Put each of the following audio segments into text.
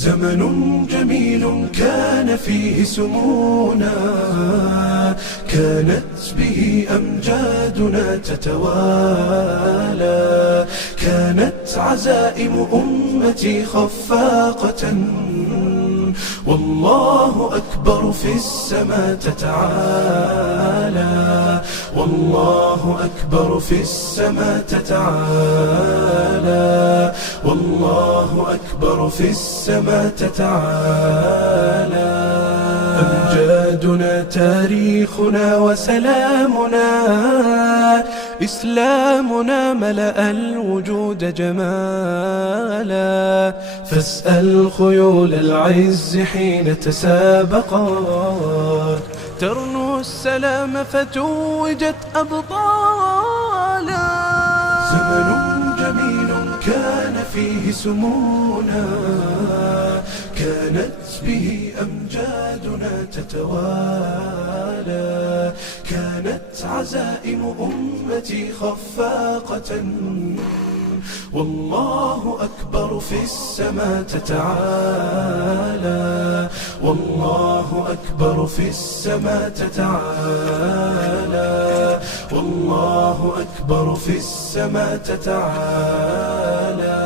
زمن جميل كان فيه سمونا، كانت به أمجادنا تتوالى، كانت عزائم أمتي خفاقة، والله أكبر في السماء تتعالى، والله أكبر في السماء تتعالى، والله أكبر في السماء تتعالى. أمجادنا تاريخنا وسلامنا، إسلامنا ملأ الوجود جمالا، فاسأل خيول العز حين تسابقت، ترنو السلام فتوجت أبطالا. زمن جميل كان فيه سمونا، كانت به أمجادنا تتوالى، كانت عزائم أمتي خفاقة، والله أكبر في السماء تتعالى، والله أكبر في السماء تتعالى، والله أكبر في السماء تتعالى.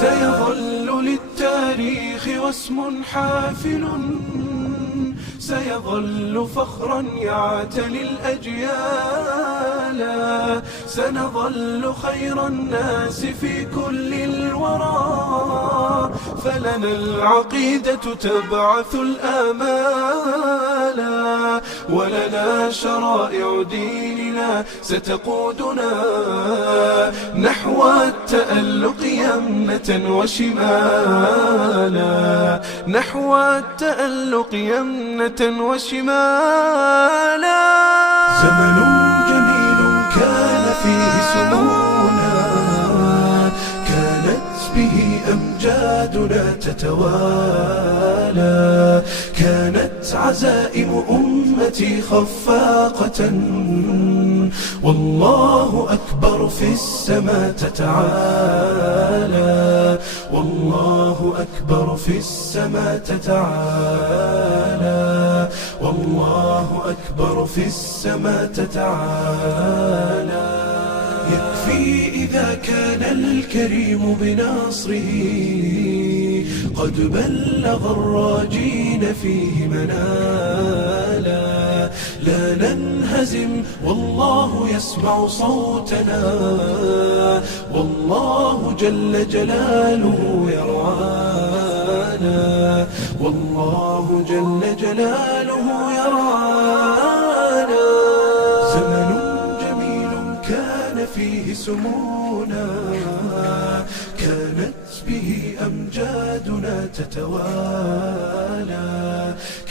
سيظل للتاريخ واسم حافل، سيظل فخرا يعتلي الأجيال، سنظل خير الناس في كل الورى، فلنا العقيدة تبعث الآمال، ولنا شرائع ديننا ستقودنا نحو التألق يمنة وشمالا، نحو التألق يمنة وشمالا. زمن جميل كان فيه سمونا، كانت به أمجادنا تتوالى، كانت عزائم أمتي خفاقة، والله أكبر في السماء تتعالى، والله أكبر في السماء تتعالى، والله أكبر في السماء تتعالى. يكفي إذا كان الكريم بنصره قد بلغ الراجين فيه منالا، لا ننهزم والله يسمع صوتنا، والله جل جلاله يرعانا، والله جل جلاله يرعانا. زمن جميل كان فيه سمونا، كانت به أمجادنا تتوالى،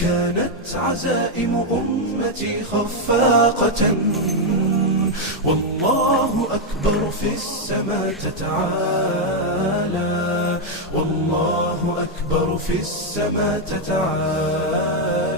كانت عزائم أمتي خفاقة، والله أكبر في السماء تتعالى، والله أكبر في السماء تتعالى.